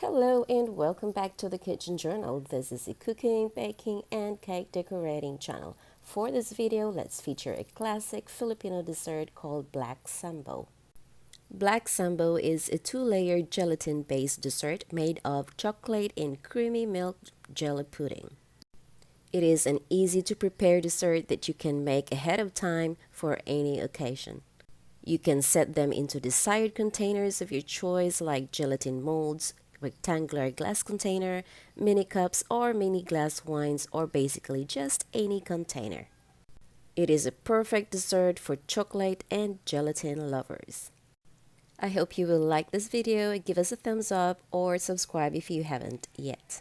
Hello and welcome back to the Kitchen Journal. This is a cooking, baking, and cake decorating channel. For this video, let's feature a classic Filipino dessert called Black Sambo. Black Sambo is a two-layered gelatin-based dessert made of chocolate and creamy milk jelly pudding. It is an easy-to-prepare dessert that you can make ahead of time for any occasion. You can set them into desired containers of your choice like gelatin molds, rectangular glass container, mini cups or mini glass wines, or basically just any container. It is a perfect dessert for chocolate and gelatin lovers. I hope you will like this video, give us a thumbs up or subscribe if you haven't yet.